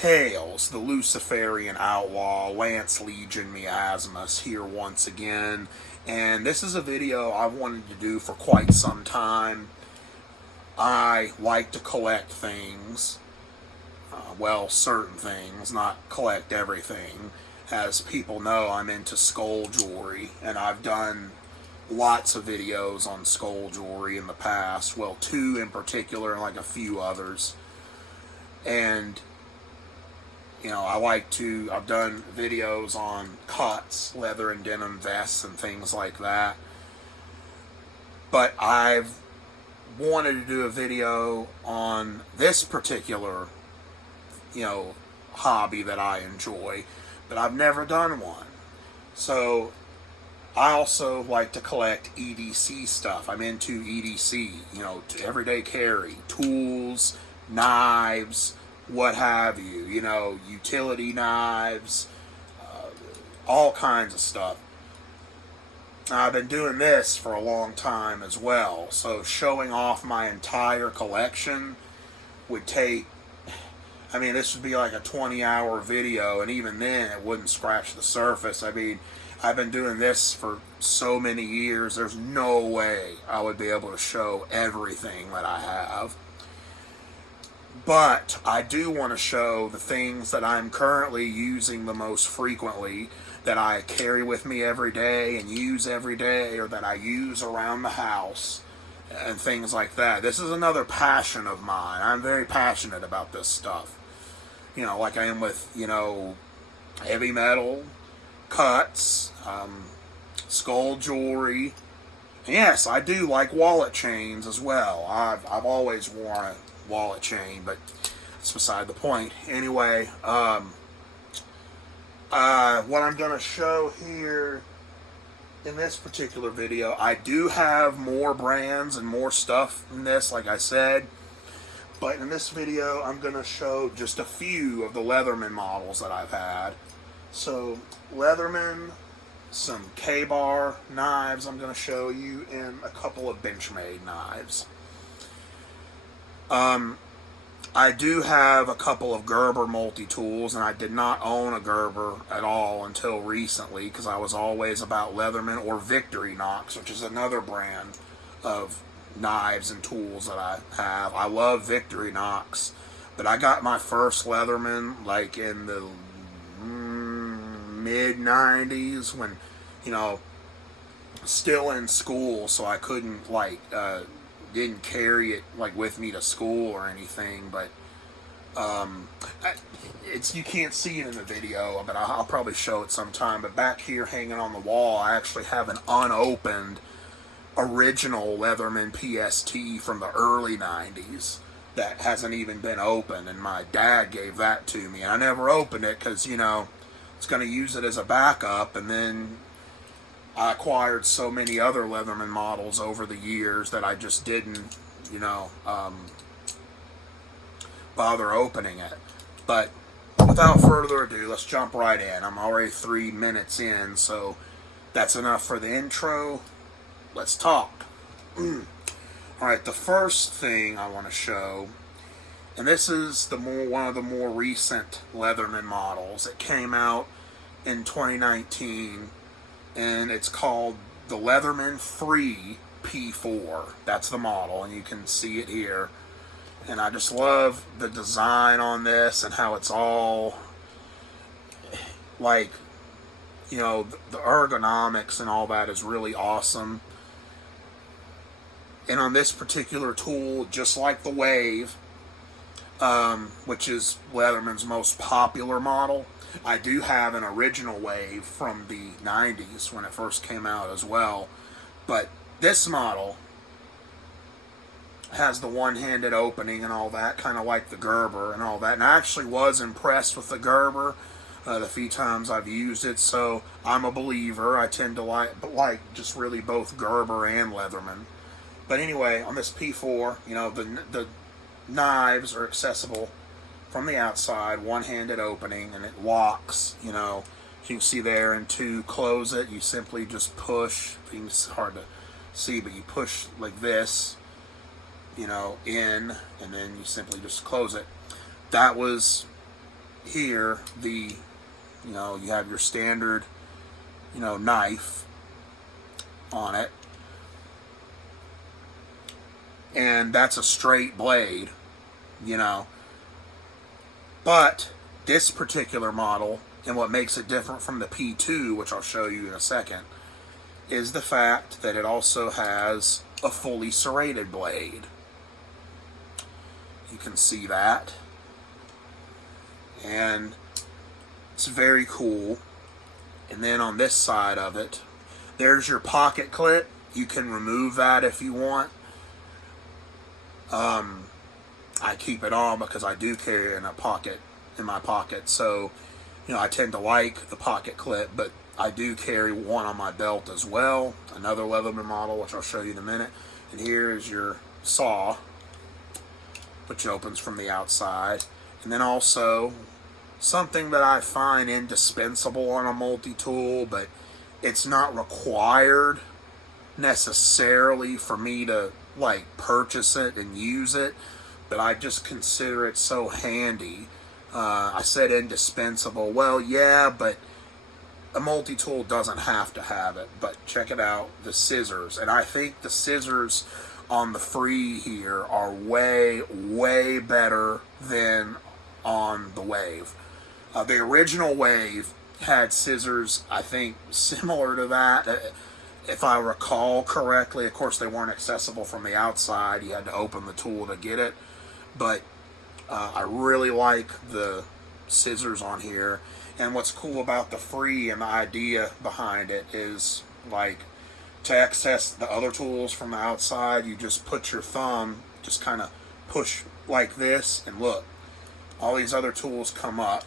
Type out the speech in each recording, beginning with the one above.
Hails, the Luciferian Outlaw, Lance Legion Miasmus here once again, and this is a video I've wanted to do for quite some time. I like to collect things, well, certain things, not collect everything. As people know, I'm into skull jewelry, and I've done lots of videos on skull jewelry in the past, well, 2 in particular and like a few others. And you know, I've done videos on cuts, leather and denim vests and things like that. But I've wanted to do a video on this particular, hobby that I enjoy, but I've never done one. So I also like to collect EDC stuff. I'm into EDC, everyday carry, tools, knives, what have you, utility knives, all kinds of stuff. Now, I've been doing this for a long time as well, so showing off my entire collection would take, this would be like a 20-hour video, and even then it wouldn't scratch the surface. I've been doing this for so many years, there's no way I would be able to show everything that I have. But I do want to show the things that I'm currently using the most frequently, that I carry with me every day and use every day, or that I use around the house and things like that. This is another passion of mine. I'm very passionate about this stuff. Like I am with, heavy metal, cuts, skull jewelry. And yes, I do like wallet chains as well. I've always worn a wallet chain, but it's beside the point. Anyway, what I'm going to show here in this particular video, I do have more brands and more stuff in this, like I said, but in this video I'm going to show just a few of the Leatherman models that I've had. So Leatherman, some K-bar knives I'm going to show you, and a couple of Benchmade knives. I do have a couple of Gerber Multi-Tools, and I did not own a Gerber at all until recently, because I was always about Leatherman or Victorinox, which is another brand of knives and tools that I have. I love Victorinox, but I got my first Leatherman like in the mid-90s when, still in school, so I couldn't didn't carry it with me to school or anything, but you can't see it in the video, but I'll probably show it sometime. But back here hanging on the wall, I actually have an unopened original Leatherman PST from the early 90s that hasn't even been opened, and my dad gave that to me, and I never opened it because it's going to use it as a backup. And then I acquired so many other Leatherman models over the years that I just didn't, bother opening it. But without further ado, let's jump right in. I'm already 3 minutes in, so that's enough for the intro. Let's talk. Alright, the first thing I want to show, and this is one of the more recent Leatherman models. It came out in 2019. And it's called the Leatherman Free P2. That's the model, and you can see it here. And I just love the design on this and how it's all the ergonomics and all that is really awesome. And on this particular tool, just like the Wave, which is Leatherman's most popular model, I do have an original Wave from the 90s when it first came out as well. But this model has the one-handed opening and all that, kind of like the Gerber and all that. And I actually was impressed with the Gerber the few times I've used it, so I'm a believer. I tend to like just really both Gerber and Leatherman. But anyway, on this P2, the knives are accessible from the outside, one-handed opening, and it locks, you can see there. And to close it, you simply just push. It's hard to see, but you push like this, in, and then you simply just close it. That was here, you have your standard, knife on it. And that's a straight blade, But this particular model, and what makes it different from the P2, which I'll show you in a second, is the fact that it also has a fully serrated blade. You can see that. And it's very cool. And then on this side of it, there's your pocket clip. You can remove that if you want. I keep it on because I do carry it in my pocket. So, I tend to like the pocket clip, but I do carry one on my belt as well. Another Leatherman model, which I'll show you in a minute. And here is your saw, which opens from the outside. And then also, something that I find indispensable on a multi-tool, but it's not required necessarily for me to purchase it and use it, but I just consider it so handy. I said indispensable. Well, yeah, but a multi-tool doesn't have to have it. But check it out, the scissors. And I think the scissors on the Free here are way, way better than on the Wave. The original Wave had scissors, I think, similar to that. If I recall correctly, of course, they weren't accessible from the outside. You had to open the tool to get it. But I really like the scissors on here. And what's cool about the Free and the idea behind it is, to access the other tools from the outside, you just put your thumb, just kind of push like this, and look, all these other tools come up,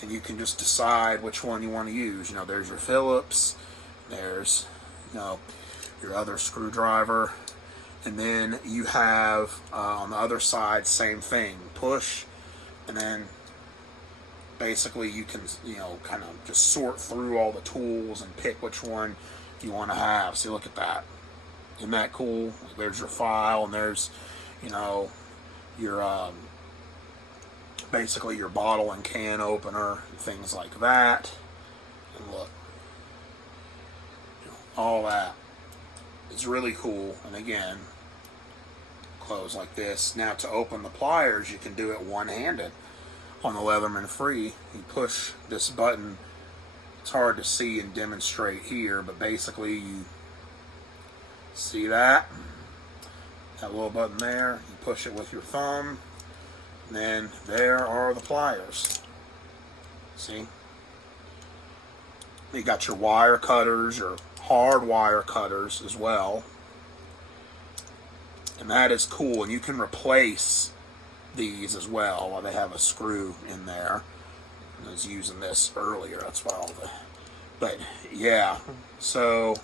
and you can just decide which one you want to use. There's your Phillips, there's, your other screwdriver, and then you have, on the other side, same thing, push, and then basically you can, kind of just sort through all the tools and pick which one you want to have. See, look at that. Isn't that cool? There's your file, and there's, your, basically your bottle and can opener, things like that. And look, all that is really cool. And again, close like this. Now to open the pliers, you can do it one-handed. On the Leatherman Free, you push this button. It's hard to see and demonstrate here, but basically you see that little button there. You push it with your thumb, and then there are the pliers. See? You got your wire cutters, your hard wire cutters as well, and that is cool. And you can replace these as well. They have a screw in there. I was using this earlier, that's why all the, but yeah, so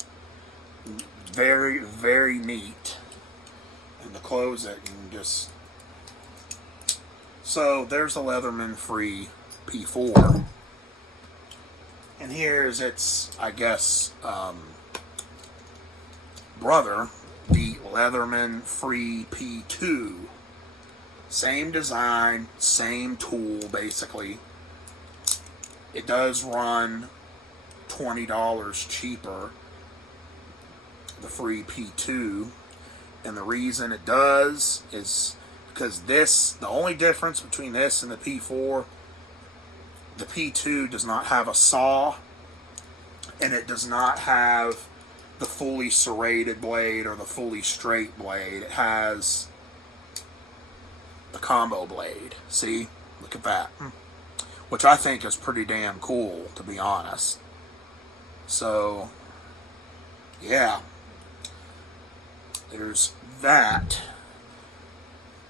very, very neat. And to close it, you can just, so there's the Leatherman Free P4, and here's its, I guess, brother, the Leatherman Free P2. Same design, same tool, basically. It does run $20 cheaper, the Free P2, and the reason it does is because the only difference between this and the P4, the P2 does not have a saw, and it does not have the fully serrated blade or the fully straight blade. It has the combo blade. See? Look at that. Which I think is pretty damn cool, to be honest. So, yeah. There's that.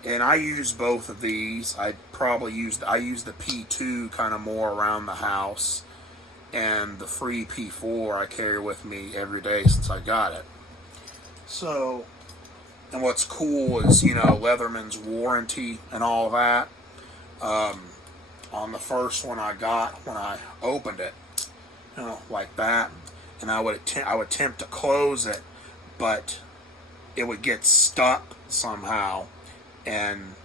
And I use both of these. I use the P2 kind of more around the house. And the Free P4 I carry with me every day since I got it. So, and what's cool is, Leatherman's warranty and all that. On the first one I got, when I opened it, like that, and I would attempt to close it, but it would get stuck somehow, and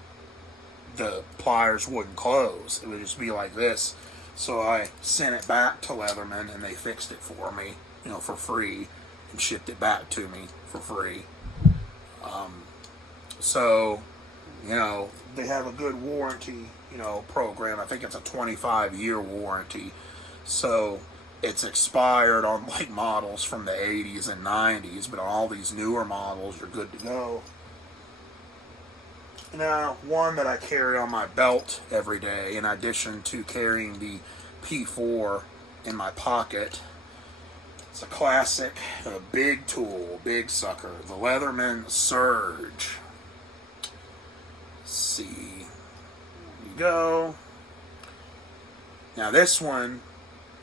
the pliers wouldn't close. It would just be like this. So I sent it back to Leatherman, and they fixed it for me, you know, for free, and shipped it back to me for free. So, you know, they have a good warranty, you know, program. I think it's a 25-year warranty. So it's expired on like models from the 80s and 90s, but on all these newer models, you're good to go. Now, one that I carry on my belt every day, in addition to carrying the P4 in my pocket, it's a classic, a big tool, big sucker, the Leatherman Surge. Let's see. There you go. Now this one,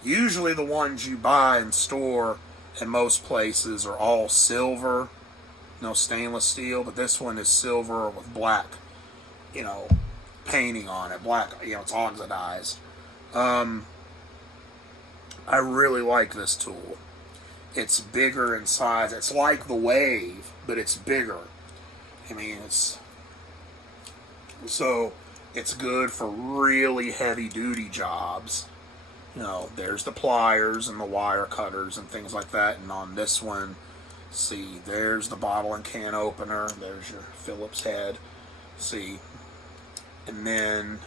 usually the ones you buy in store in most places are all silver, no stainless steel, but this one is silver with black, you know, painting on it, black, you know, it's oxidized. I really like this tool. It's bigger in size. It's like the Wave, but it's bigger. I mean, it's good for really heavy duty jobs. You know, there's the pliers and the wire cutters and things like that. And on this one, see, there's the bottle and can opener. There's your Phillips head. See, and then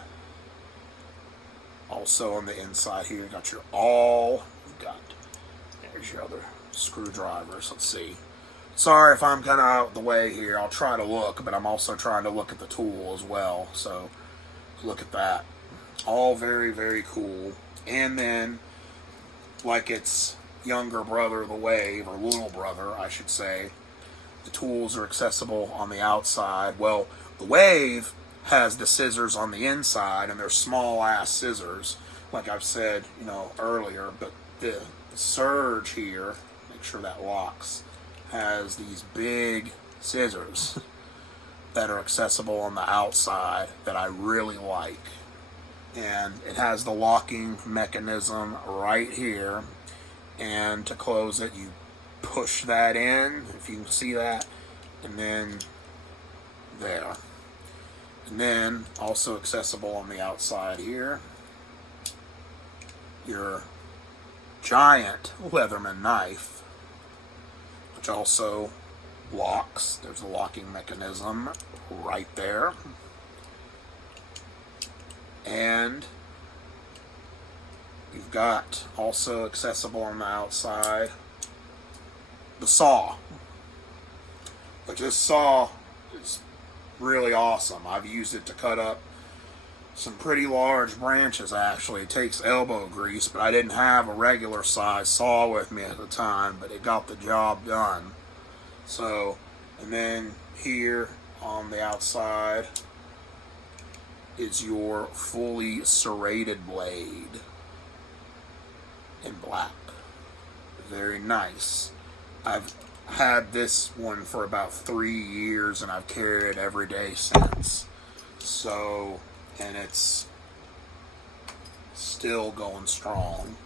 also on the inside here, you got your awl. There's your other screwdrivers. Let's see. Sorry if I'm kind of out of the way here. I'll try to look, but I'm also trying to look at the tool as well. So look at that. All very, very cool. And then, like its younger brother, the Wave, or little brother, I should say, the tools are accessible on the outside. Well, the Wave has the scissors on the inside, and they're small-ass scissors, like I've said, you know, earlier. But the Surge here, make sure that locks, has these big scissors that are accessible on the outside that I really like. And it has the locking mechanism right here, and to close it, you push that in, if you can see that, and then there. And then also accessible on the outside here, your giant Leatherman knife, which also locks. There's a locking mechanism right there. And you've got also accessible on the outside the saw, which this saw is really awesome. I've used it to cut up some pretty large branches, actually. It takes elbow grease, but I didn't have a regular size saw with me at the time, but it got the job done. So, and then here on the outside is your fully serrated blade in black. Very nice. I've had this one for about 3 years, and I've carried it every day since. So, and it's still going strong.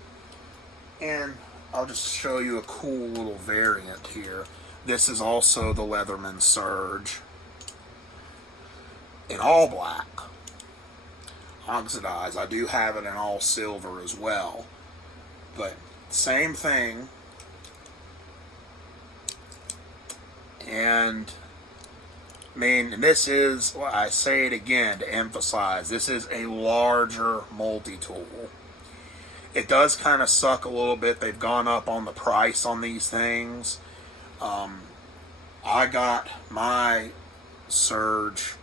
And I'll just show you a cool little variant here. This is also the Leatherman Surge in all black, oxidized. I do have it in all silver as well, but same thing. And I mean, this is, well, I say it again to emphasize, this is a larger multi-tool. It does kind of suck a little bit. They've gone up on the price on these things. I got my Surge,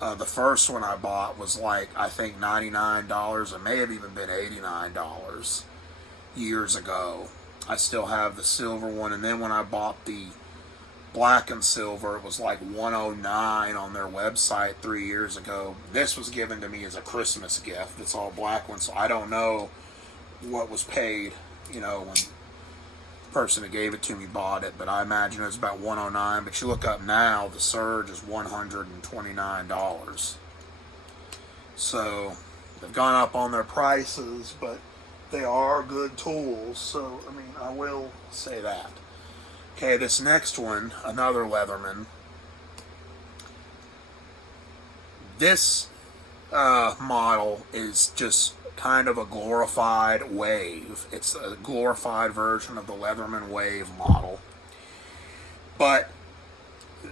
the first one I bought was like, I think $99. It may have even been $89 years ago. I still have the silver one, and then when I bought the black and silver, it was like $109 on their website 3 years ago. This was given to me as a Christmas gift. It's all black one, so I don't know what was paid, you know, when the person that gave it to me bought it, but I imagine it was about $109. But you look up now, the Surge is $129. So they've gone up on their prices, but they are good tools. So I mean, I will say that. Okay, this next one, another Leatherman. This model is just kind of a glorified wave. It's a glorified version of the Leatherman wave model. But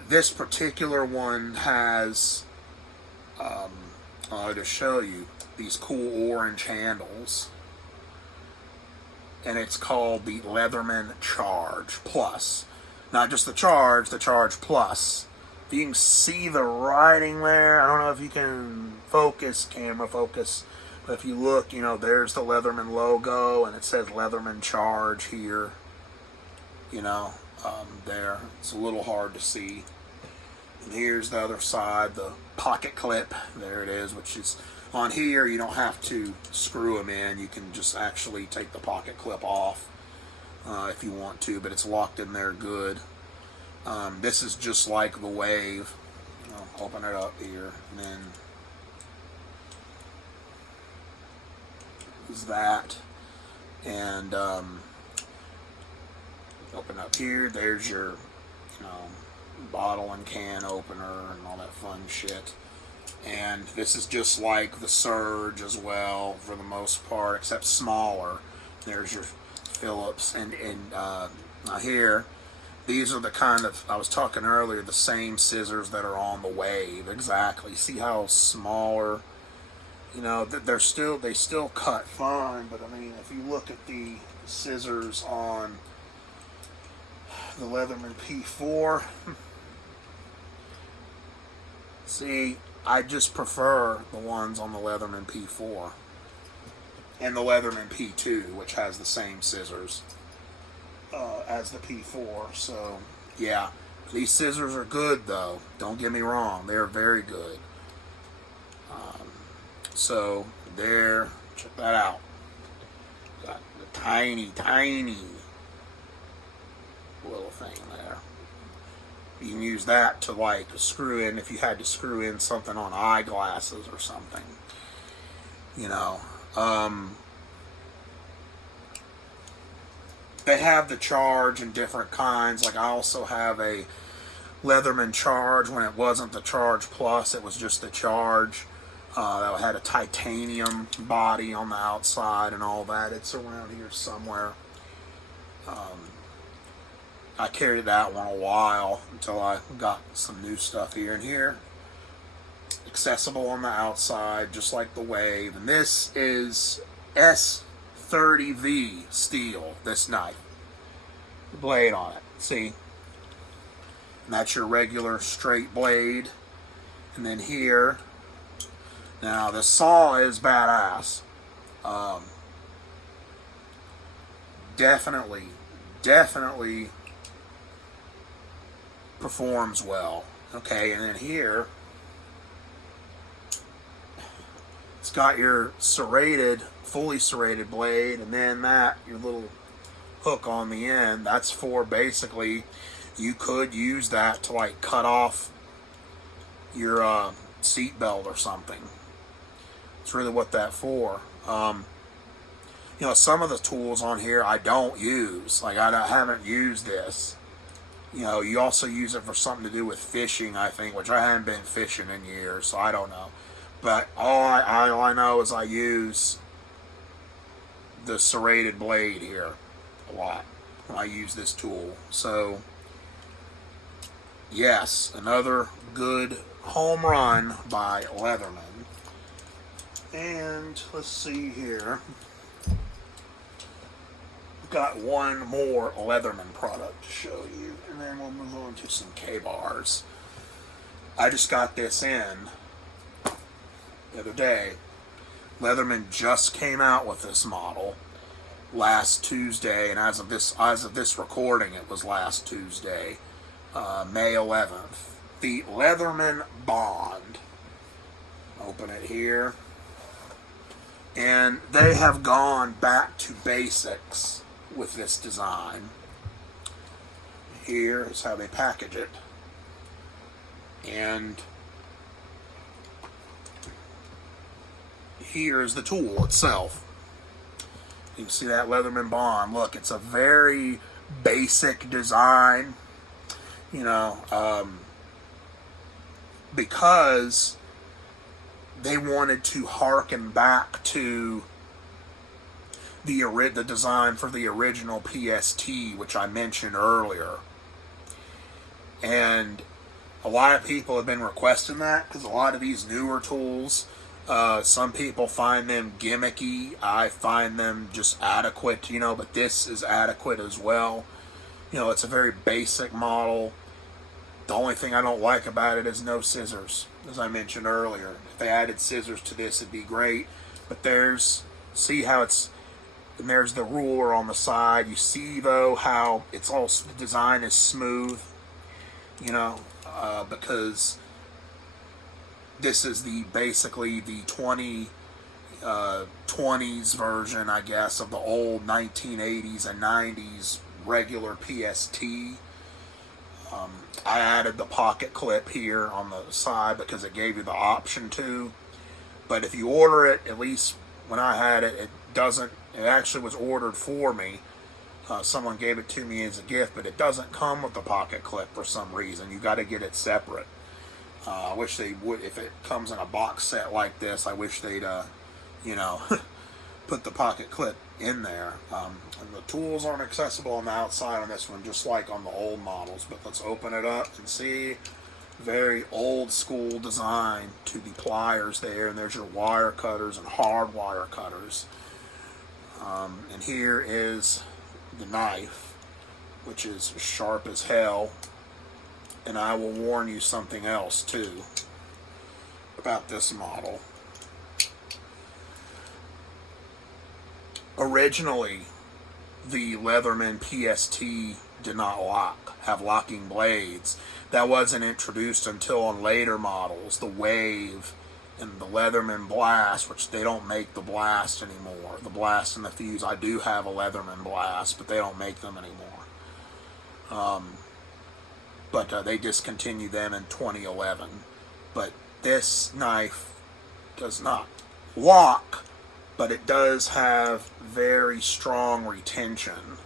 this particular one has, to show you, these cool orange handles. And it's called the Leatherman Charge Plus. Not just the Charge Plus. If you can see the writing there, I don't know if you can focus, camera focus, but if you look, you know, there's the Leatherman logo, and it says Leatherman Charge here, you know, there. It's a little hard to see. And here's the other side, the pocket clip, there it is, which is on here. You don't have to screw them in. You can just actually take the pocket clip off if you want to, but it's locked in there good. This is just like the wave. I'll open it up here, and then is that, and open up here. There's your, you know, bottle and can opener and all that fun shit. And this is just like the Surge as well, for the most part, except smaller. There's your Phillips, and here, these are the kind of, I was talking earlier, the same scissors that are on the wave. Exactly. See how smaller, you know, they still cut fine, but I mean, if you look at the scissors on the Leatherman P4, see, I just prefer the ones on the Leatherman P4 and the Leatherman P2, which has the same scissors as the P4. So, yeah, these scissors are good, though. Don't get me wrong; they are very good. So there, check that out. Got the tiny little thing there. You can use that to, like, screw in if you had to screw in something on eyeglasses or something. You know. They have the Charge in different kinds. Like, I also have a Leatherman Charge. When it wasn't the Charge Plus, it was just the Charge. That had a titanium body on the outside and all that. It's around here somewhere. I carried that one a while until I got some new stuff here and here. Accessible on the outside, just like the wave. And this is S30V steel, this knife. The blade on it, see? And that's your regular straight blade. And then here, now the saw is badass. Definitely performs well. Okay, and then here, it's got your serrated, fully serrated blade, and then that, your little hook on the end, that's for basically, you could use that to, like, cut off your seat belt or something. It's really what that's for. You know, some of the tools on here I don't use. Like, I haven't used this. You know, you also use it for something to do with fishing, I think, which I haven't been fishing in years, so I don't know. But all I know is I use the serrated blade here a lot when I use this tool. So, yes, another good home run by Leatherman. And let's see here. We've got one more Leatherman product to show you, and then we'll move on to some K-bars. I just got this in the other day. Leatherman just came out with this model last Tuesday, and as of this recording, it was last Tuesday, May 11th. The Leatherman Bond. Open it here. And they have gone back to basics with this design. Here is how they package it. And here is the tool itself. You can see that Leatherman Bond. Look, it's a very basic design. You know, because they wanted to harken back to the design for the original PST, which I mentioned earlier. And a lot of people have been requesting that, because a lot of these newer tools, some people find them gimmicky. I find them just adequate, but this is adequate as well. It's a very basic model. The only thing I don't like about it is no scissors, as I mentioned earlier. If they added scissors to this, it'd be great. But see how and there's the ruler on the side. You see, though, how the design is smooth, because this is basically the 20s version, I guess, of the old 1980s and 90s regular PST. I added the pocket clip here on the side because it gave you the option to. But if you order it, at least when I had it, it actually was ordered for me. Someone gave it to me as a gift, but it doesn't come with the pocket clip for some reason. You got to get it separate. I wish they would. If it comes in a box set like this, I wish they'd, put the pocket clip in there. And the tools aren't accessible on the outside on this one, just like on the old models. But let's open it up and see. Very old school design to the pliers there, and there's your wire cutters and hard wire cutters. And here is the knife, which is sharp as hell. And I will warn you something else too about this model. Originally, the Leatherman PST did not have locking blades. That wasn't introduced until on later models, the Wave and the Leatherman Blast, which they don't make the Blast anymore. The Blast and the Fuse. I do have a Leatherman Blast, but they don't make them anymore. But they discontinued them in 2011. But this knife does not lock, but it does have very strong retention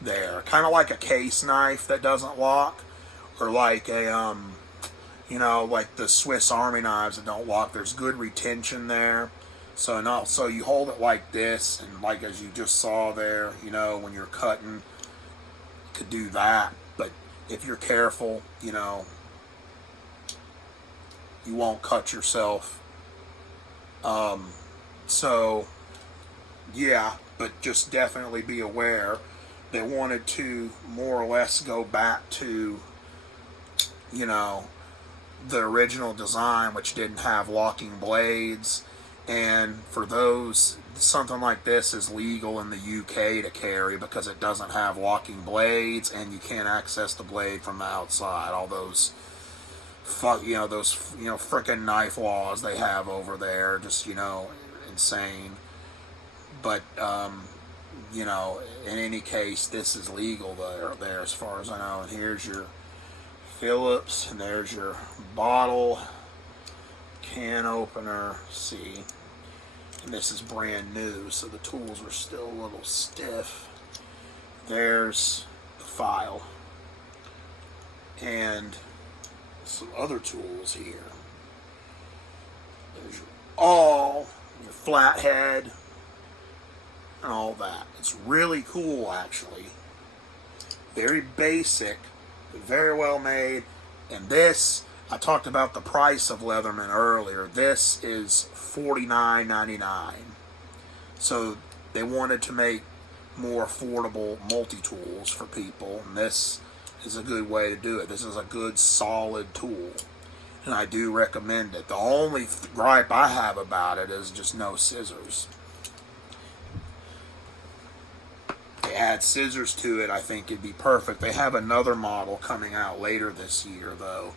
there. Kind of like a case knife that doesn't lock, or like a, like the Swiss Army knives that don't lock. There's good retention there. So you hold it like this, and like as you just saw there, when you're cutting, you could do that. But if you're careful, you won't cut yourself. Yeah, but just definitely be aware. They wanted to more or less go back to, the original design, which didn't have locking blades. And for those, something like this is legal in the UK to carry because it doesn't have locking blades, and you can't access the blade from the outside. All those frickin' knife laws they have over there, just, insane. But, in any case, this is legal there as far as I know. And here's your Phillips, and there's your bottle can opener. See, and this is brand new, so the tools are still a little stiff. There's the file and some other tools here. There's your flathead and all that. It's really cool, actually. Very basic, but very well made. And this, I talked about the price of Leatherman earlier. This is $49.99. So they wanted to make more affordable multi-tools for people, and this is a good way to do it. This is a good, solid tool, and I do recommend it. The only gripe I have about it is just no scissors. They add scissors to it, I think it'd be perfect. They have another model coming out later this year, though,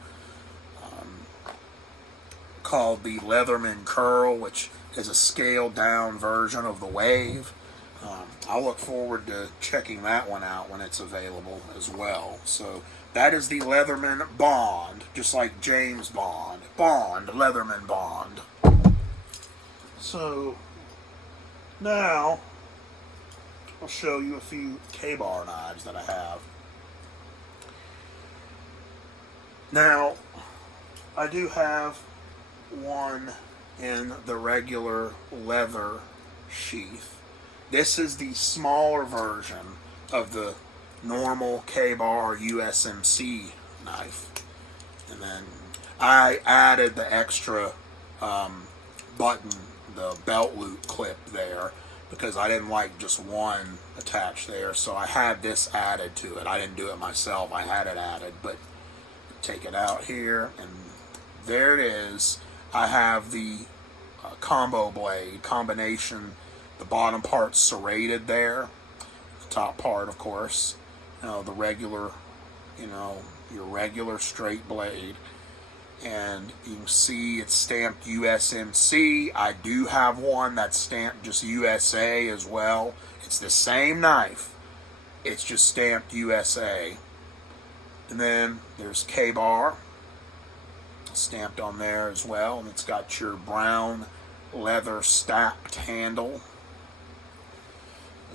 called the Leatherman Curl, which is a scaled down version of the Wave. I'll look forward to checking that one out when it's available as well. So that is the Leatherman Bond, just like James Bond. Bond, Leatherman Bond. So now I'll show you a few K-bar knives that I have. Now, I do have one in the regular leather sheath. This is the smaller version of the normal K-bar USMC knife. And then I added the extra button, the belt loop clip there, because I didn't like just one attached there, so I had this added to it. I didn't do it myself, I had it added, but take it out here, and there it is. I have the combo blade, combination, the bottom part serrated there, the top part, of course, the regular, your regular straight blade. And you can see it's stamped USMC. I do have one that's stamped just USA as well. It's the same knife, it's just stamped USA. And then there's K-bar stamped on there as well, and it's got your brown leather stacked handle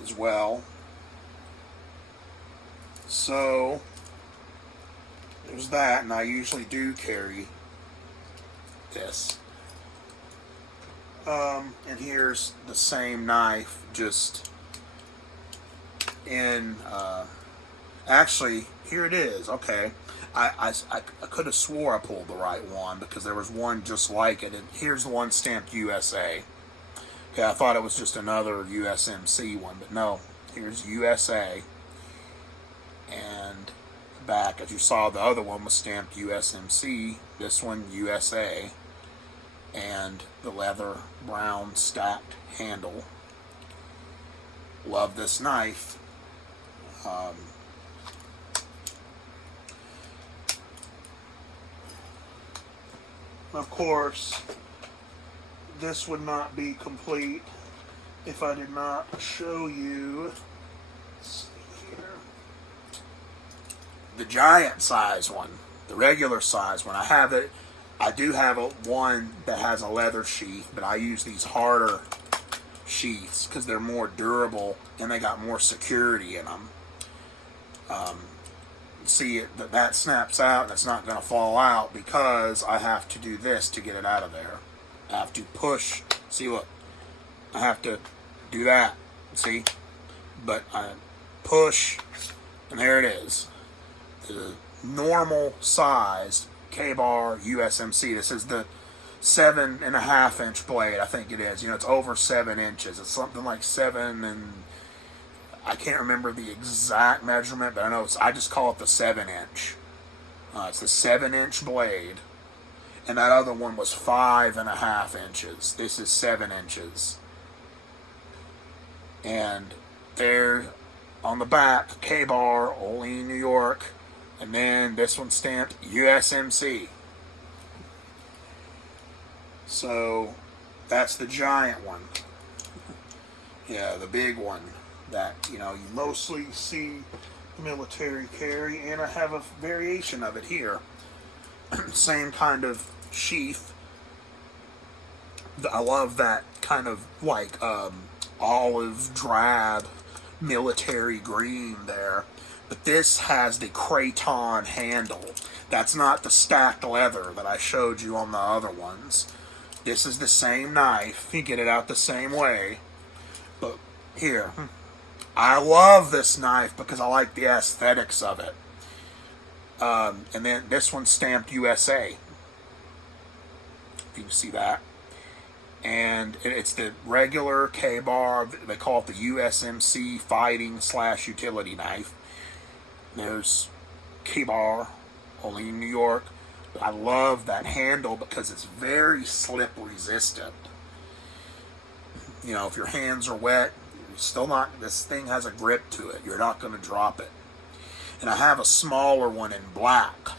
as well. So there's that, and I usually do carry this. And here's the same knife, just in, actually, here it is. Okay, I could have swore I pulled the right one, because there was one just like it, and here's the one stamped USA. Okay, I thought it was just another USMC one, but no, here's USA. And back, as you saw, the other one was stamped USMC, this one USA, and the leather brown stacked handle. Love this knife. Of course, this would not be complete if I did not show you, the giant size one, the regular size one. I do have one that has a leather sheath, but I use these harder sheaths because they're more durable and they got more security in them. See, that snaps out and it's not going to fall out because I have to do this to get it out of there. I have to push. See, look, I have to do that. See, but I push, and there it is. The normal sized K-bar USMC. This is the 7.5 inch blade, I think it is. It's over 7 inches. It's something like 7, and I can't remember the exact measurement, but I know I just call it the 7 inch. It's the 7 inch blade, and that other one was 5.5 inches. This is 7 inches, and there on the back, K-bar, Olean, New York. And then this one's stamped USMC. So that's the giant one. Yeah, the big one that you mostly see military carry, and I have a variation of it here. Same kind of sheath. I love that kind of like olive drab military green there. But this has the craton handle. That's not the stacked leather that I showed you on the other ones. This is the same knife. You get it out the same way. But here, I love this knife because I like the aesthetics of it. And then this one's stamped USA. If you can see that. And it's the regular K-bar. They call it the USMC fighting / utility knife. There's K-bar, Olean, New York. I love that handle because it's very slip resistant. If your hands are wet, you're still not, this thing has a grip to it. You're not going to drop it. And I have a smaller one in black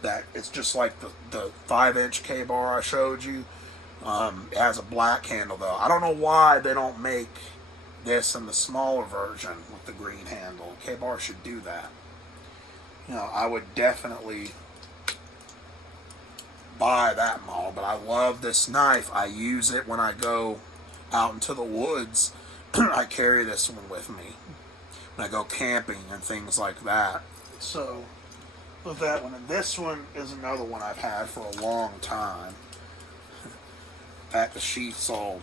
that it's just like the 5 inch K-bar I showed you. It has a black handle though. I don't know why they don't make this in the smaller version with the green handle. K-bar should do that. I would definitely buy that model, but I love this knife. I use it when I go out into the woods. I carry this one with me when I go camping and things like that. So, with that one, and this one is another one I've had for a long time. That the sheath's all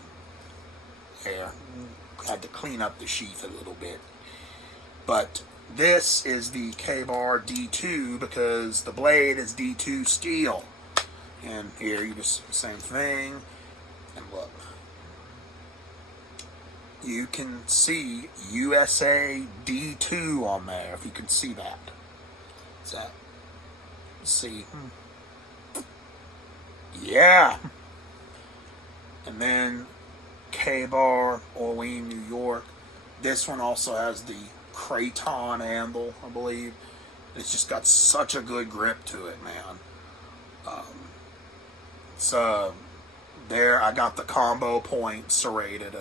there. Had to clean up the sheath a little bit. But this is the K-Bar D2 because the blade is D2 steel. And here you just same thing. And look. You can see USA D2 on there, if you can see that. Is that? Let's see. Yeah. And then K-Bar, Orleans, New York. This one also has the Craton handle, I believe. It's just got such a good grip to it, man. So there, I got the combo point serrated.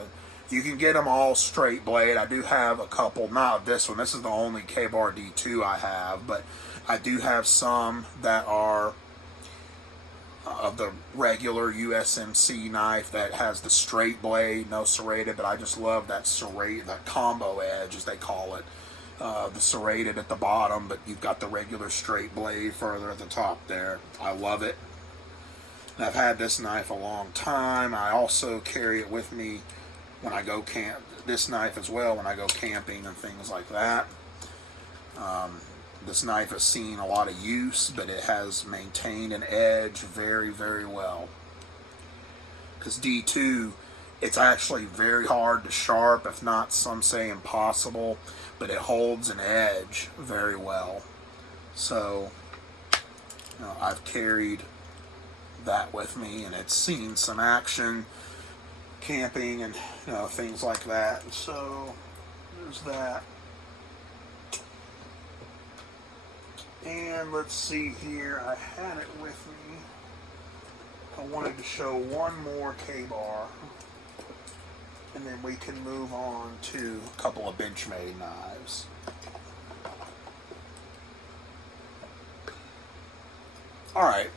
You can get them all straight blade. I do have a couple, not this one. This is the only K-Bar D2 I have, but I do have some that are of the regular USMC knife that has the straight blade, no serrated, but I just love that serrated, that combo edge as they call it. The serrated at the bottom, but you've got the regular straight blade further at the top there. I love it. And I've had this knife a long time. I also carry it with me when I go camp, this knife as well, when I go camping and things like that. This knife has seen a lot of use, but it has maintained an edge very, very well. Because D2, it's actually very hard to sharp, if not some say impossible, but it holds an edge very well. So, I've carried that with me, and it's seen some action camping and things like that. So there's that. And let's see here, I had it with me. I wanted to show one more K-Bar, and then we can move on to a couple of Benchmade knives. Alright,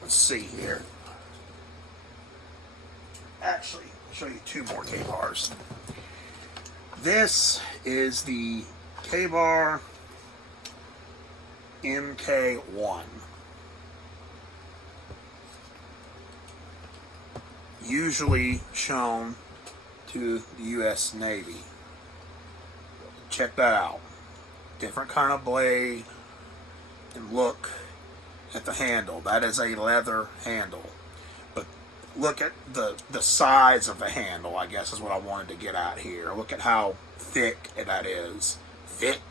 let's see here. Actually, I'll show you two more K-Bars. This is the K-Bar MK1. Usually shown to the U.S. Navy. Check that out. Different kind of blade, and look at the handle. That is a leather handle. But look at the size of the handle, I guess is what I wanted to get at here. Look at how thick that is. Thick.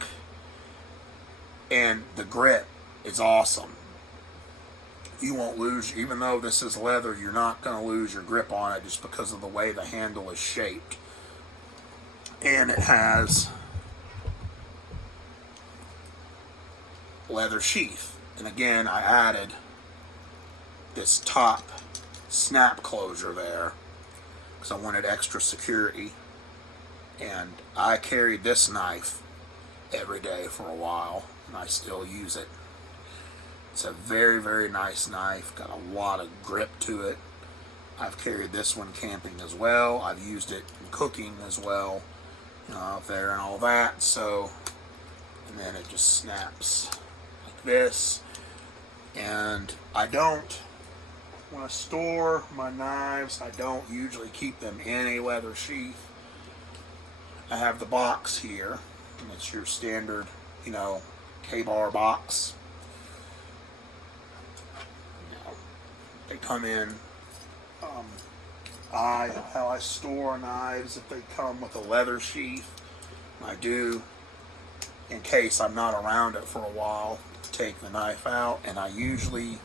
And the grip is awesome. You won't lose, even though this is leather, you're not going to lose your grip on it just because of the way the handle is shaped. And it has leather sheath. And again, I added this top snap closure there because I wanted extra security. And I carried this knife every day for a while, and I still use it. It's a very, very nice knife, got a lot of grip to it. I've carried this one camping as well. I've used it in cooking as well, up there and all that. So, and then it just snaps like this. And I don't, when I store my knives, I don't usually keep them in a leather sheath. I have the box here, and it's your standard, K-Bar box. They come in, how I store knives, if they come with a leather sheath, I do, in case I'm not around it for a while, take the knife out, and I usually,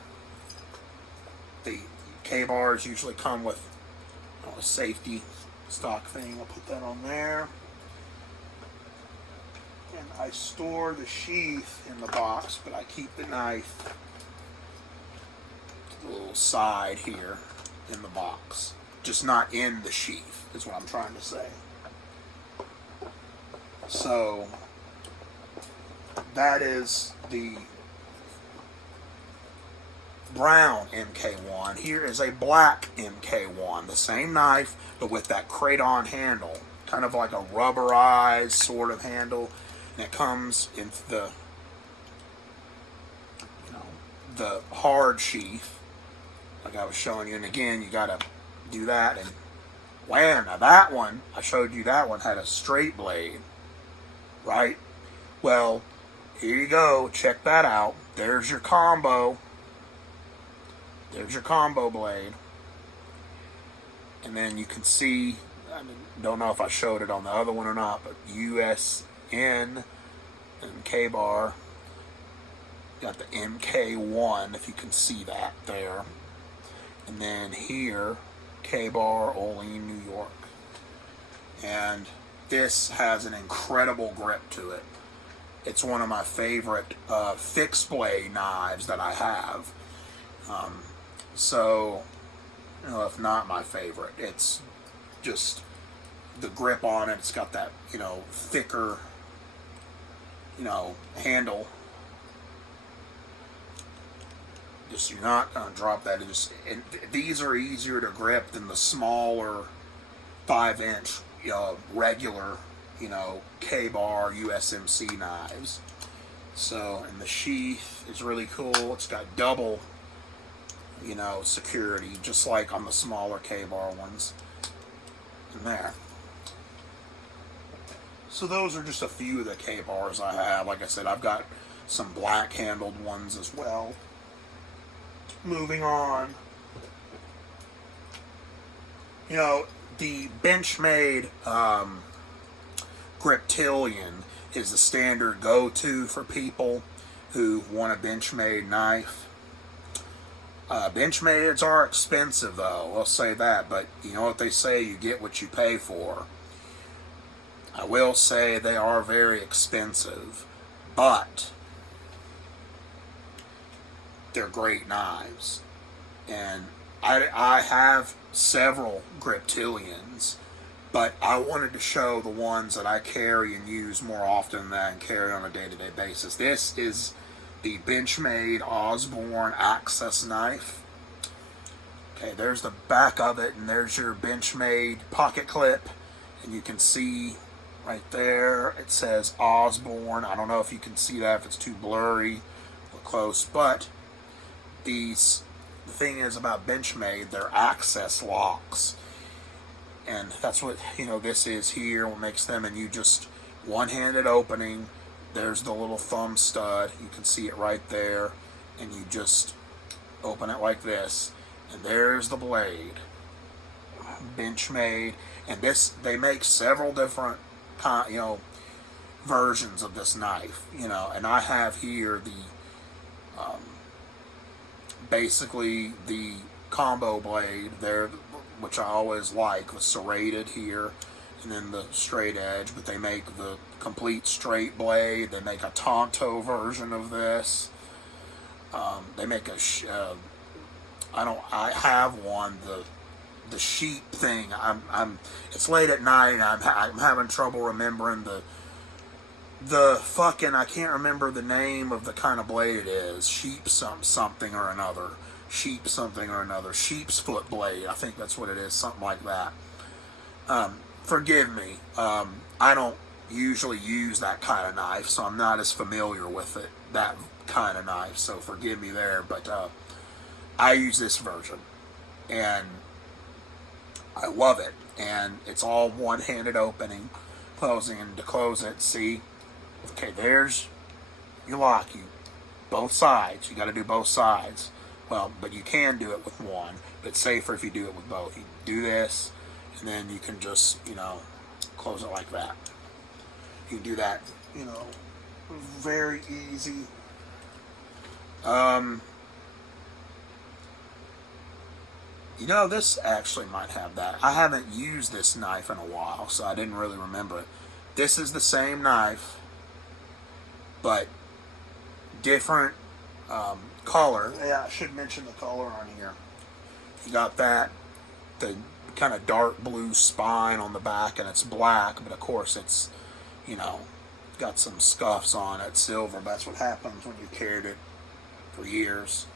the K-Bars usually come with a safety stock thing. I'll put that on there. And I store the sheath in the box, but I keep the knife to the little side here in the box. Just not in the sheath, is what I'm trying to say. So, that is the brown MK1. Here is a black MK1. The same knife, but with that Craton handle. Kind of like a rubberized sort of handle. And it comes in the the hard sheath, like I was showing you. And again, you gotta do that, and wham, now that one, I showed you that one had a straight blade, right? Well, here you go, check that out. There's your combo. There's your combo blade. And then you can see, I don't know if I showed it on the other one or not, but USN and K-bar. Got the MK1, if you can see that there. And then here, K-bar, Olean, New York. And this has an incredible grip to it. It's one of my favorite fixed blade knives that I have. So, you know, if not my favorite, it's just the grip on it. It's got that, you know, thicker, you know, handle. Just, you're not going to drop that. And these are easier to grip than the smaller 5-inch, you know, regular, you know, K-bar USMC knives. So, and the sheath is really cool. It's got double, you know, security, just like on the smaller K-bar ones. And there. So those are just a few of the K-bars I have. Like I said, I've got some black-handled ones as well. Moving on. You know, the Benchmade Griptilian is the standard go-to for people who want a Benchmade knife. Benchmades are expensive, though. I'll say that, but you know what they say, you get what you pay for. I will say they are very expensive, but they're great knives. And I have several Griptilians, but I wanted to show the ones that I carry and use more often than I carry on a day-to-day basis. This is the Benchmade Osborne Axis Knife. Okay, there's the back of it, and there's your Benchmade pocket clip, and you can see right there it says Osborne. I don't know if you can see that, if it's too blurry or close, but the thing is about Benchmade, they're access locks, and that's what, you know, this is here, what makes them. And you just one-handed opening. There's the little thumb stud, you can see it right there, and you just open it like this, and there's the blade. Benchmade. And this, they make several different you know, versions of this knife, you know, and I have here the basically the combo blade there, which I always like, the serrated here, and then the straight edge. But they make the complete straight blade. They make a Tonto version of this. They make a I have one, the sheep thing. It's late at night, and I'm having trouble remembering the fucking, I can't remember the name of the kind of blade it is. Something or another. Sheepsfoot blade. I think that's what it is. Something like that. Forgive me. I don't usually use that kind of knife, so I'm not as familiar with it, that kind of knife. So forgive me there. But I use this version, and I love it. And it's all one-handed opening, closing, and to close it, see? Okay, there's your lock. Both sides. You got to do both sides. Well, but you can do it with one, but it's safer if you do it with both. You do this, and then you can just, you know, close it like that. You can do that, you know, very easy. You know, this actually might have that. I haven't used this knife in a while, so I didn't really remember it. This is the same knife, but different color. Yeah, I should mention the color on here. You got that, the kind of dark blue spine on the back, and it's black, but of course it's, you know, got some scuffs on it, silver. That's what happens when you carried it for years.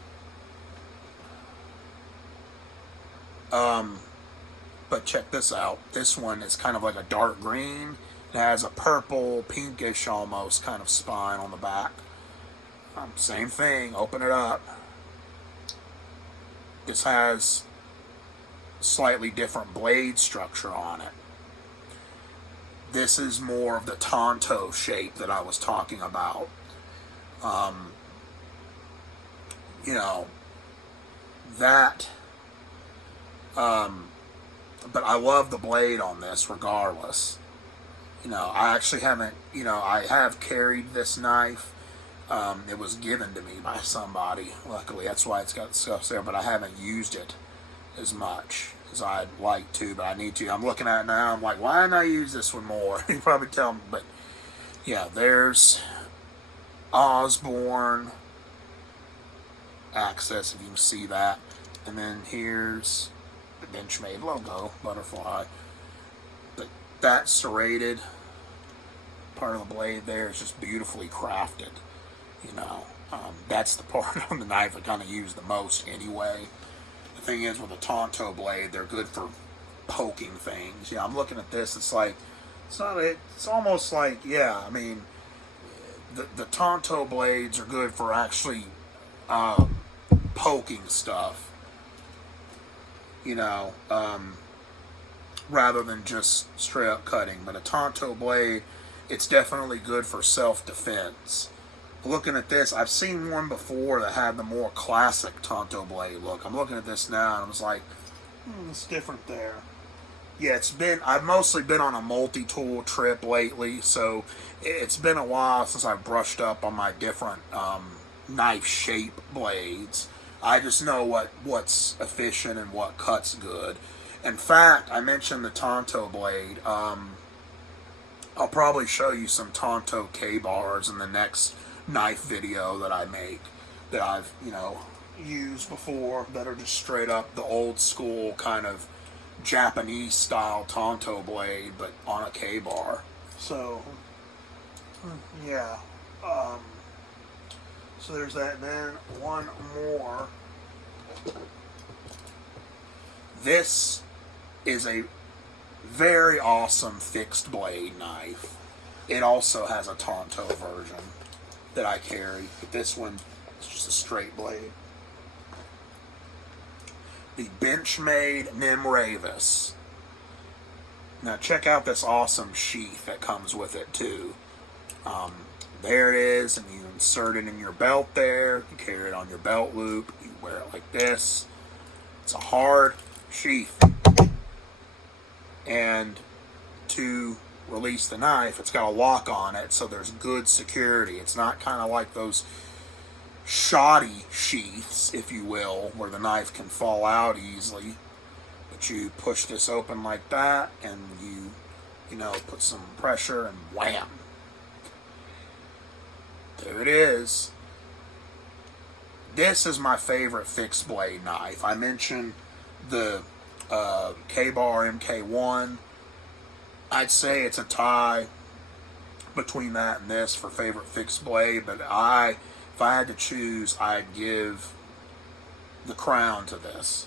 But check this out. This one is kind of like a dark green. It has a purple, pinkish almost kind of spine on the back. Same thing. Open it up. This has slightly different blade structure on it. This is more of the Tonto shape that I was talking about. You know, that, but I love the blade on this regardless. You know, I actually haven't, you know, I have carried this knife. It was given to me by somebody, luckily. That's why it's got stuff there, but I haven't used it as much as I'd like to, but I need to. I'm looking at it now, I'm like, why didn't I use this one more? You probably tell me, but yeah, there's Osborne Axis, if you can see that. And then here's the Benchmade logo, butterfly. But that serrated part of the blade there is just beautifully crafted. You know, that's the part on the knife I kind of use the most anyway. The thing is, with a Tonto blade, they're good for poking things. Yeah, I'm looking at this, it's like, it's almost like, yeah, I mean, the Tonto blades are good for actually poking stuff, you know, rather than just straight up cutting. But a Tonto blade, it's definitely good for self-defense. Looking at this, I've seen one before that had the more classic Tonto blade look. I'm looking at this now and I was like, it's different there. Yeah, I've mostly been on a multi-tool trip lately, so it's been a while since I've brushed up on my different knife shape blades. I just know what's efficient and what cuts good. In fact, I mentioned the Tonto blade. I'll probably show you some Tonto K-bars in the next knife video that I make, that I've, you know, used before, that are just straight up the old school kind of Japanese style Tonto blade, but on a K-bar. So, yeah. So there's that. And then one more. This is a very awesome fixed blade knife. It also has a Tonto version that I carry, but this one is just a straight blade. The Benchmade Nimravis. Now check out this awesome sheath that comes with it too. There it is, and you insert it in your belt there. You carry it on your belt loop. You wear it like this. It's a hard sheath. And to release the knife, it's got a lock on it, so there's good security. It's not kind of like those shoddy sheaths, if you will, where the knife can fall out easily. But you push this open like that, and you know, put some pressure, and wham! There it is. This is my favorite fixed blade knife. I mentioned the K-Bar MK1. I'd say it's a tie between that and this for favorite fixed blade, but if I had to choose, I'd give the crown to this.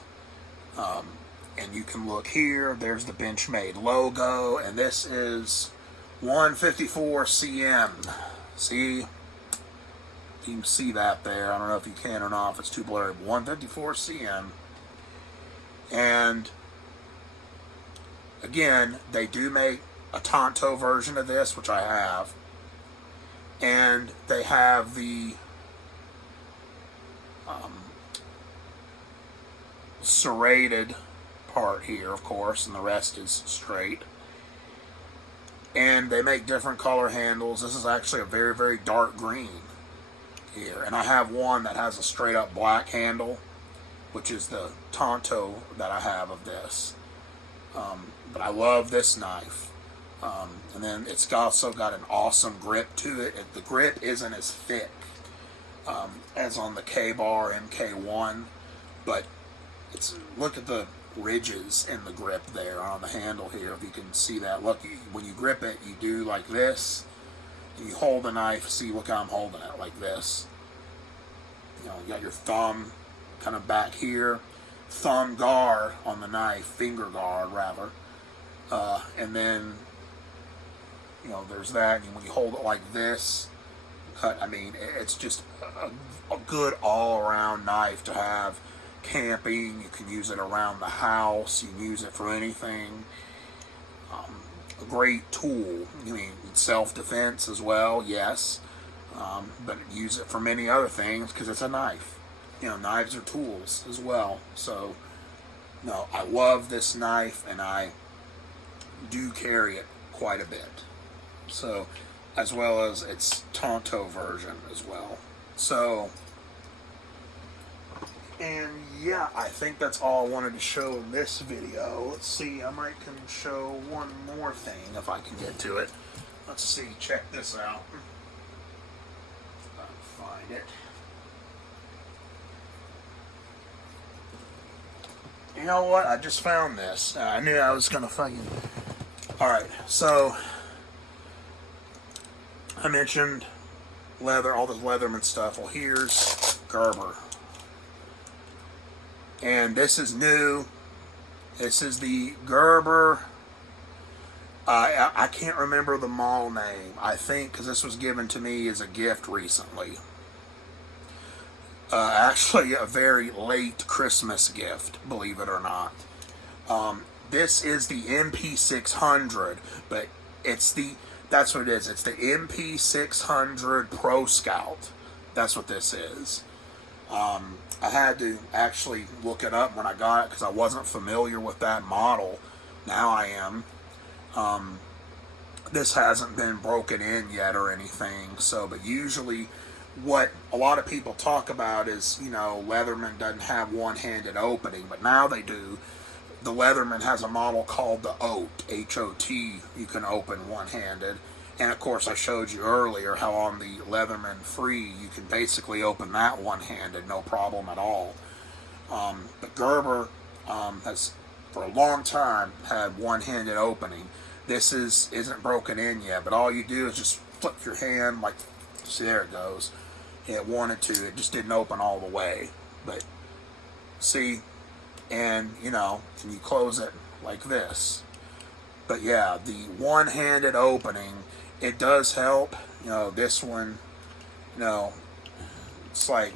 And you can look here, there's the Benchmade logo, and this is 154 cm. See? You can see that there. I don't know if you can or not, if it's too blurry. 154 cm. And again, they do make a Tonto version of this, which I have. And they have the serrated part here, of course, and the rest is straight. And they make different color handles. This is actually a very, very dark green here. And I have one that has a straight up black handle, which is the Tonto that I have of this. But I love this knife. And then it's also got an awesome grip to it. The grip isn't as thick as on the K-Bar MK1, but look at the ridges in the grip there on the handle here, if you can see that. Look, when you grip it, you do like this, and you hold the knife. See, look how I'm holding it, like this. You know, you got your thumb kind of back here, thumb guard on the knife, finger guard rather, and then, you know, there's that. And when you hold it like this, cut. I mean, it's just a good all-around knife to have camping, you can use it around the house, you can use it for anything. A great tool. I mean, self-defense as well, yes. But use it for many other things because it's a knife. You know, knives are tools as well. So, no, I love this knife, and I do carry it quite a bit. So, as well as its Tonto version as well. So, and yeah, I think that's all I wanted to show in this video. Let's see, I might can show one more thing if I can get to it. Let's see, check this out. I'll find it. You know what? I just found this. I knew I was going to fucking... Alright, so... I mentioned leather, all this Leatherman stuff. Well, here's Gerber. And this is new. This is the Gerber... I can't remember the model name. I think, because this was given to me as a gift recently. Actually, a very late Christmas gift, believe it or not. This is the MP600, but it's the... That's what it is. It's the MP600 Pro Scout. That's what this is. I had to actually look it up when I got it because I wasn't familiar with that model. Now I am. This hasn't been broken in yet or anything. So, but usually what a lot of people talk about is, you know, Leatherman doesn't have one-handed opening, but now they do. The Leatherman has a model called the OT, H-O-T, you can open one-handed. And of course I showed you earlier how on the Leatherman Free you can basically open that one-handed, no problem at all. But Gerber has for a long time had one-handed opening. This isn't broken in yet, but all you do is just flip your hand, like, see, there it goes. It wanted to, it just didn't open all the way. But see, and you know, and you close it like this. But yeah, the one-handed opening, it does help. You know, this one, you know, it's like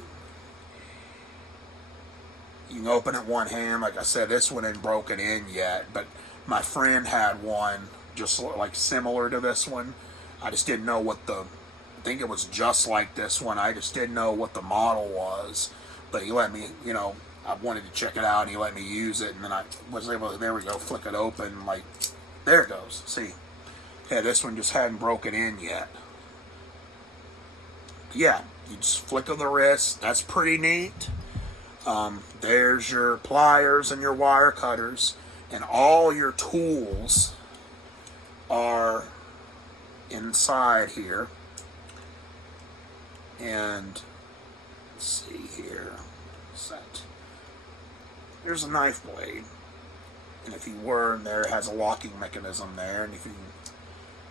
you can open it one hand. Like I said, this one ain't broken in yet, but my friend had one just like similar to this one. I just didn't know what the, I think it was just like this one. I just didn't know what the model was, but he let me, you know, I wanted to check it out, and he let me use it, and then I was able to, there we go, flick it open, like, there it goes, see. Yeah, this one just hadn't broken in yet. Yeah, you just flick of the wrist, that's pretty neat. There's your pliers and your wire cutters, and all your tools are inside here. And let's see here, set. There's a knife blade, and if you were in there, it has a locking mechanism there, and if you,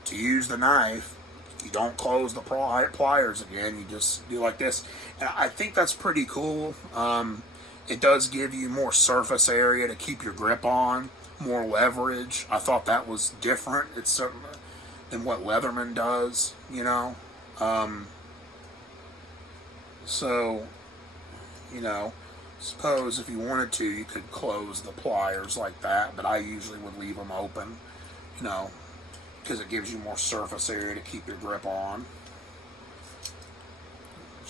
to use the knife, you don't close the pliers again, you just do like this. And I think that's pretty cool. It does give you more surface area to keep your grip on, more leverage. I thought that was different. It's something than what Leatherman does, you know. So, you know, suppose if you wanted to, you could close the pliers like that, but I usually would leave them open, you know, because it gives you more surface area to keep your grip on.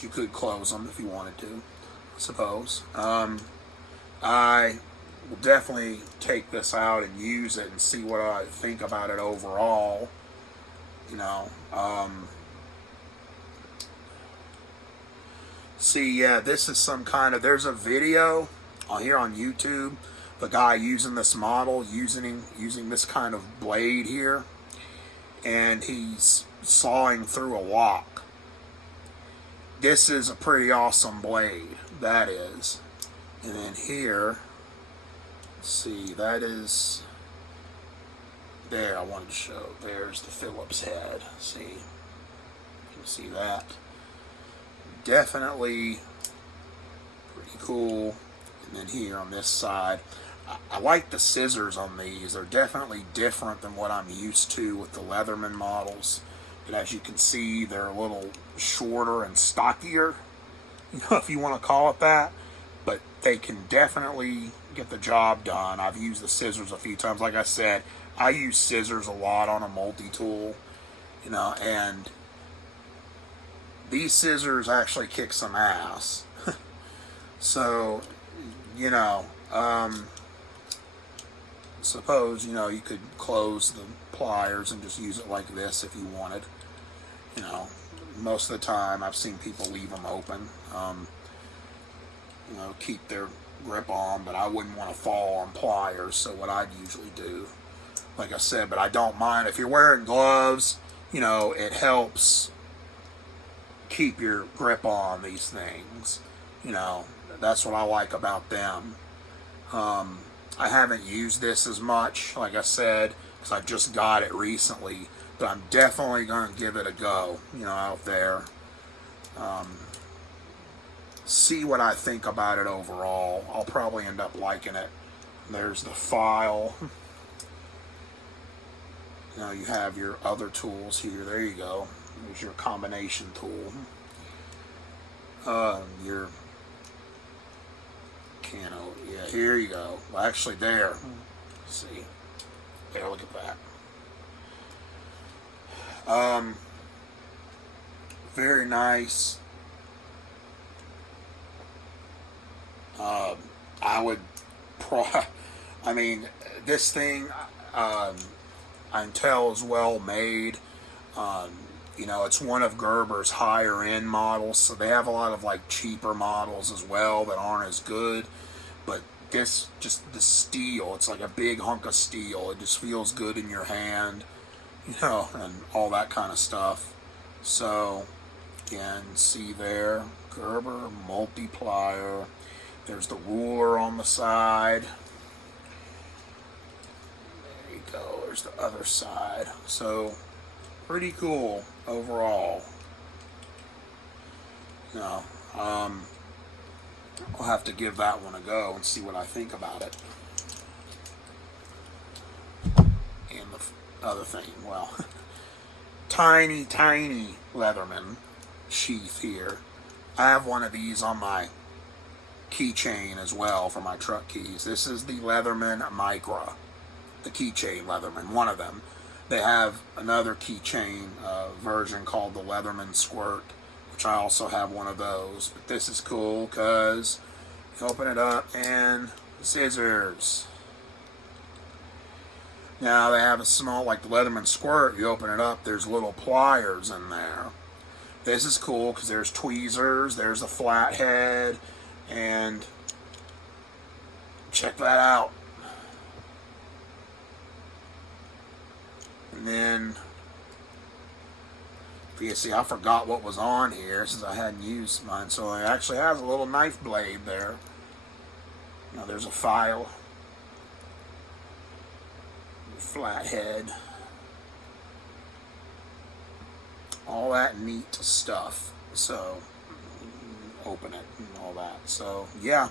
You could close them if you wanted to, I suppose. I will definitely take this out and use it and see what I think about it overall, you know. See, yeah, this is some kind of, there's a video here on YouTube, the guy using this model, using this kind of blade here, and he's sawing through a lock. This is a pretty awesome blade, that is. And then here, let's see, that is, there, I wanted to show, there's the Phillips head, see, you can see that. Definitely pretty cool. And then here on this side, I like the scissors on these. They're definitely different than what I'm used to with the Leatherman models. But as you can see, they're a little shorter and stockier, you know, if you want to call it that. but they can definitely get the job done. I've used the scissors a few times. Like I said, I use scissors a lot on a multi-tool, and these scissors actually kick some ass. So, suppose, you could close the pliers and just use it like this if you wanted. Most of the time I've seen people leave them open, keep their grip on, but I wouldn't want to fall on pliers, so what I'd usually do, like I said, but I don't mind if you're wearing gloves, it helps keep your grip on these things. That's what I like about them. I haven't used this as much, like I said, because I just got it recently, but I'm definitely going to give it a go, out there. See what I think about it overall. I'll probably end up liking it. There's the file. You have your other tools here. There you go. There's your combination tool. Your cano. Yeah, here you go. Well, actually, there. Let's see. There, look at that. Very nice. I would this thing, I can tell is well made. It's one of Gerber's higher end models, so they have a lot of like cheaper models as well that aren't as good. But this, just the steel, it's like a big hunk of steel. It just feels good in your hand, and all that kind of stuff. So, again, see there, Gerber Multiplier. There's the ruler on the side. There you go. There's the other side. So, pretty cool overall. I'll have to give that one a go and see what I think about it. And the other thing, well, tiny Leatherman sheath here. I have one of these on my keychain as well for my truck keys. This is the Leatherman Micra, the keychain Leatherman, one of them. They have another keychain version called the Leatherman Squirt, which I also have one of those. But this is cool because you open it up and scissors. Now they have a small, like the Leatherman Squirt, you open it up, there's little pliers in there. This is cool because there's tweezers, there's a flathead, and check that out. And then, you see, I forgot what was on here since I hadn't used mine. So it actually has a little knife blade there. Now there's a file, flathead, all that neat stuff. So open it and all that. So yeah.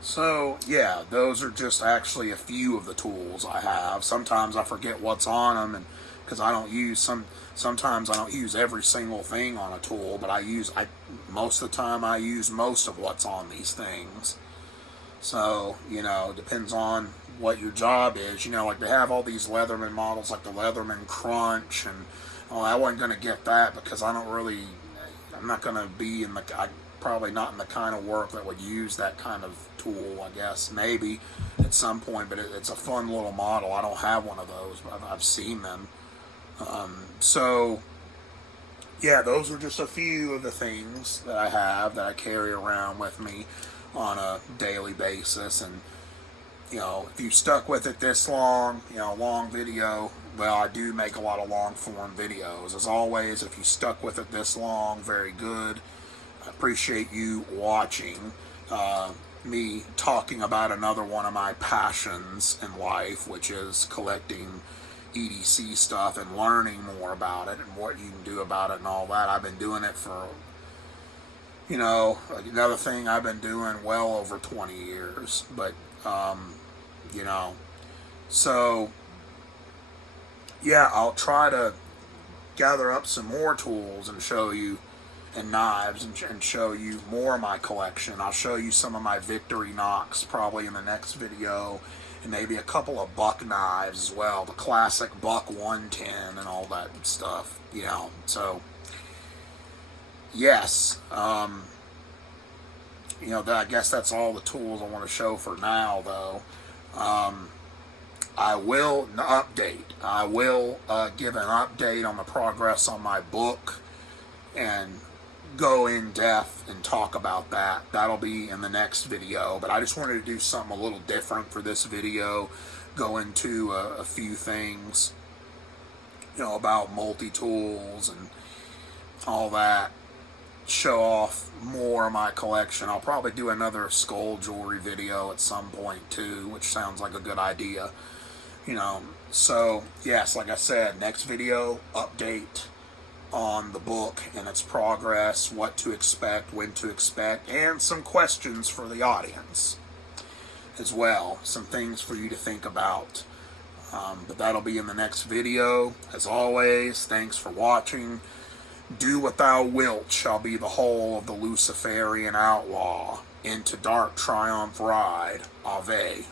So yeah, those are just actually a few of the tools I have. Sometimes I forget what's on them, and because I don't use sometimes I don't use every single thing on a tool, but most of the time I use most of what's on these things. So, it depends on what your job is. Like they have all these Leatherman models, like the Leatherman Crunch, and I wasn't going to get that because I'm not going to be probably not in the kind of work that would use that kind of tool, I guess. Maybe at some point, but it's a fun little model. I don't have one of those, but I've seen them. So, yeah, those are just a few of the things that I have that I carry around with me on a daily basis. And, if you stuck with it this long, long video, well, I do make a lot of long form videos. As always, if you stuck with it this long, very good. I appreciate you watching me talking about another one of my passions in life, which is collecting EDC stuff and learning more about it and what you can do about it and all that. I've been doing it for, another thing I've been doing well over 20 years. But, so, yeah, I'll try to gather up some more tools and show you, and knives and show you more of my collection. I'll show you some of my victory knocks probably in the next video, and maybe a couple of buck knives as well, the classic buck 110 and all that stuff, you know. So yes, you know, I guess that's all the tools I want to show for now, though. I will update. I will give an update on the progress on my book and go in depth and talk about that. That'll be in the next video, but I just wanted to do something a little different for this video, go into a few things, you know, about multi-tools and all that, show off more of my collection. I'll probably do another skull jewelry video at some point too, which sounds like a good idea, you know. So yes, like I said, next video, update on the book and its progress, what to expect, when to expect, and some questions for the audience as well, some things for you to think about. But that'll be in the next video. As always, thanks for watching. Do what thou wilt shall be the whole of the Luciferian Outlaw. Into dark triumph ride. Ave.